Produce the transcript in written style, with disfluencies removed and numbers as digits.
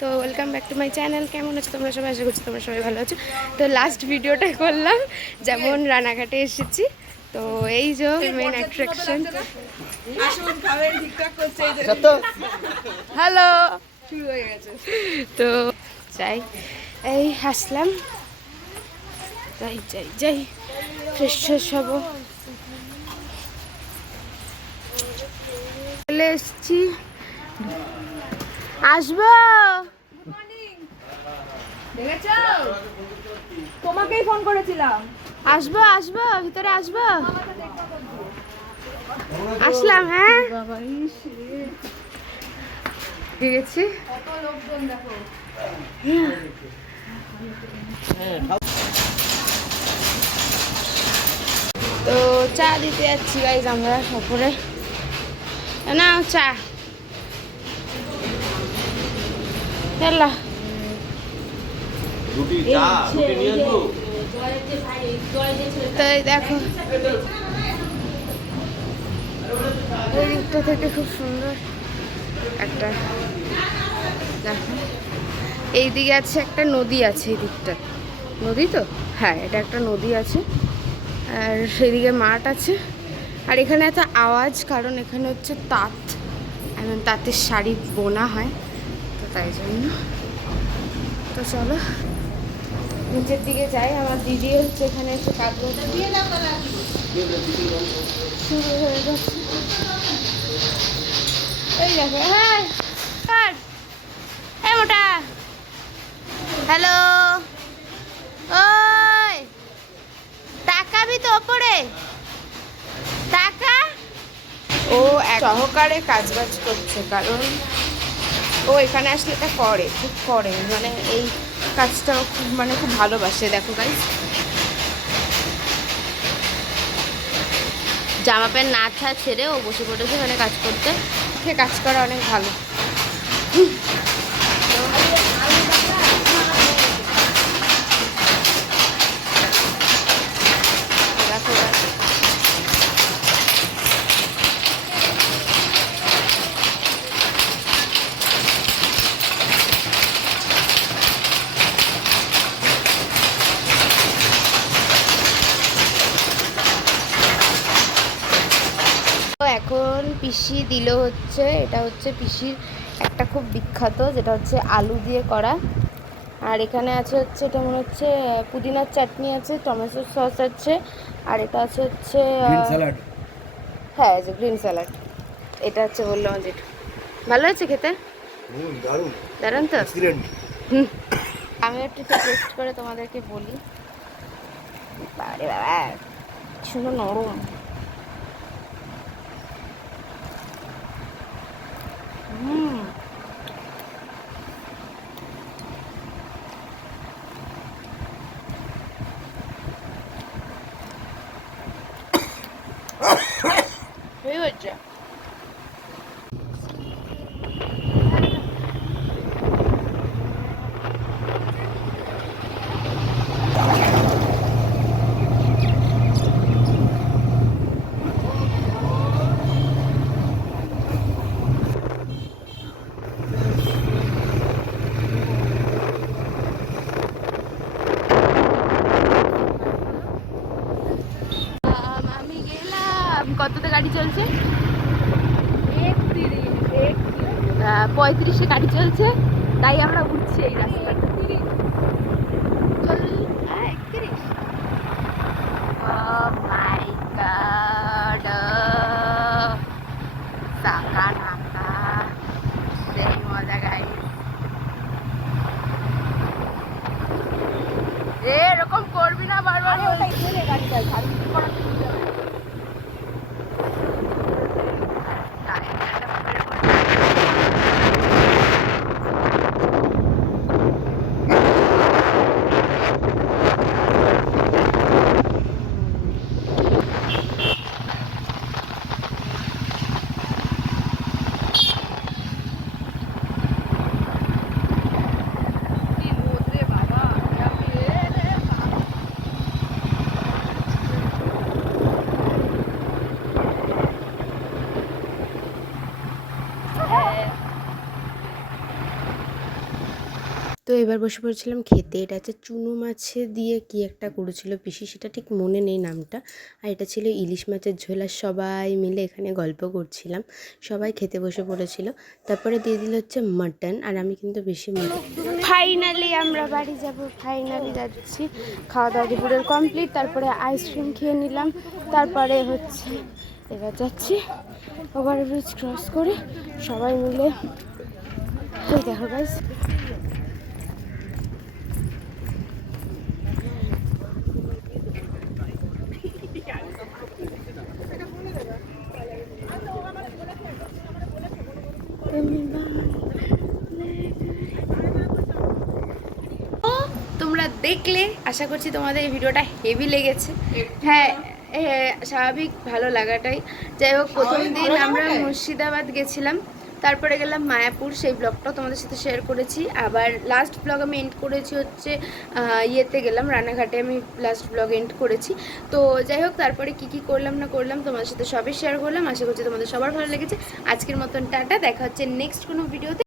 তো welcome back to my channel. কেমন আছো তোমরা সবাই? আশা করছি তোমরা সবাই ভালো আছো। তো লাস্ট ভিডিওটা করলাম যেমন রানাঘাটে এসেছি। তো এই যে মেন অ্যাট্রাকশন। হ্যালো, শুরু হয়ে গেছে। তো যাই, এই আসলাম, যাই যাই যাই ফ্রেশ ফ্রেশ হবো। চলে এসছি, আসবো। তোমাকেই ফোন করেছিলাম। আসবো আসবো, ভিতরে আসবো। আসলাম। হ্যাঁ ঠিক আছে। তো চা দিতে যাচ্ছি গাইজ আমরা ওপরে। না চা চলা তাই দেখো, এই দিকটা থেকে খুব সুন্দর একটা দেখো। এই দিকে আছে একটা নদী, আছে এই দিকটা নদী। তো হ্যাঁ, এটা একটা নদী আছে, আর সেদিকে মাঠ আছে। আর এখানে এত আওয়াজ কারণ এখানে হচ্ছে তাঁত, এখন তাঁতের শাড়ি বোনা হয়, তো তাই জন্য। তো চলো নিচের দিকে যাই। আমার দিদি হচ্ছে এখানে এসে কাজ শুরু হয়ে গেছে। এই দেখো, হ্যাঁ এই মোটা, হ্যালো, ওই তাকাবি তো ওপরে, টাকা। ও সহকারে কাজ বাজ করছে কারণ ও এখানে আসলে এটা করে, খুব করে, মানে এই কাজটাও খুব, মানে খুব ভালোবাসে। দেখো গাইস, জামা প্যান্ট না ছেড়ে ও বসে পড়েছে এখানে কাজ করতে। কাজ করা অনেক ভালো। এখন পিসি দিল হচ্ছে, এটা হচ্ছে পিসির একটা খুব বিখ্যাত, যেটা হচ্ছে আলু দিয়ে করা। আর এখানে আছে হচ্ছে, এটা মনে হচ্ছে পুদিনার চাটনি আছে, টমেটো সস আছে, আর এটা আছে হচ্ছে হ্যাঁ, যে গ্রিন স্যালাড। এটা হচ্ছে বললাম যেটা ভালো আছে খেতে, দারুণ তো। আমি একটু টেস্ট করে তোমাদেরকে বলি। বাবারে বাবা, সুন্দর নরম। ঠিক হচ্ছে। আমি গেলাম। কততে গাড়ি চলছে? 35-এ গাড়ি চলছে, তাই আমরা উঠছি এই রাস্তাটা। 31। Oh my God, সাকা নাকা, সেই মজা গাইস। এরকম করবি না বারবার। তো এবার বসে পড়েছিলাম খেতে। এটা হচ্ছে চুনো মাছে দিয়ে কি একটা করেছিল পিসি, সেটা ঠিক মনে নেই নামটা। আর এটা ছিল ইলিশ মাছের ঝোল। আর সবাই মিলে এখানে গল্প করছিলাম, সবাই খেতে বসে পড়েছিল। তারপরে দিয়ে দিল হচ্ছে মাটন, আর আমি কিন্তু বেশি ফাইনালি আমরা বাড়ি যাব, ফাইনালি যাচ্ছি। খাওয়া দাওয়া দুপুরের কমপ্লিট, তারপরে আইসক্রিম খেয়ে নিলাম। তারপরে হচ্ছে এবার যাচ্ছি ওভারব্রিজ ক্রস করে সবাই মিলে। এই দেখো গাইস, তোমরা দেখলে, আশা করছি তোমাদের এই ভিডিওটা হেভি লেগেছে। হ্যাঁ, স্বাভাবিক ভালো লাগাটাই। যাই হোক, প্রথম দিন আমরা মুর্শিদাবাদ গেছিলাম, তারপরে গেলাম মায়াপুর, সেই ব্লগটাও তোমাদের সাথে শেয়ার করেছি। আবার লাস্ট ব্লগ আমি এন্ড করেছি হচ্ছে ইয়েতে গেলাম, রানাঘাটে আমি লাস্ট ব্লগ এন্ড করেছি। তো যাই হোক, তারপরে কি কি করলাম না করলাম তোমাদের সাথে সবই শেয়ার করলাম। আশা করছি তোমাদের সবার ভালো লেগেছে। আজকের মতন টাটা, দেখা হচ্ছে নেক্সট কোনো ভিডিওতে।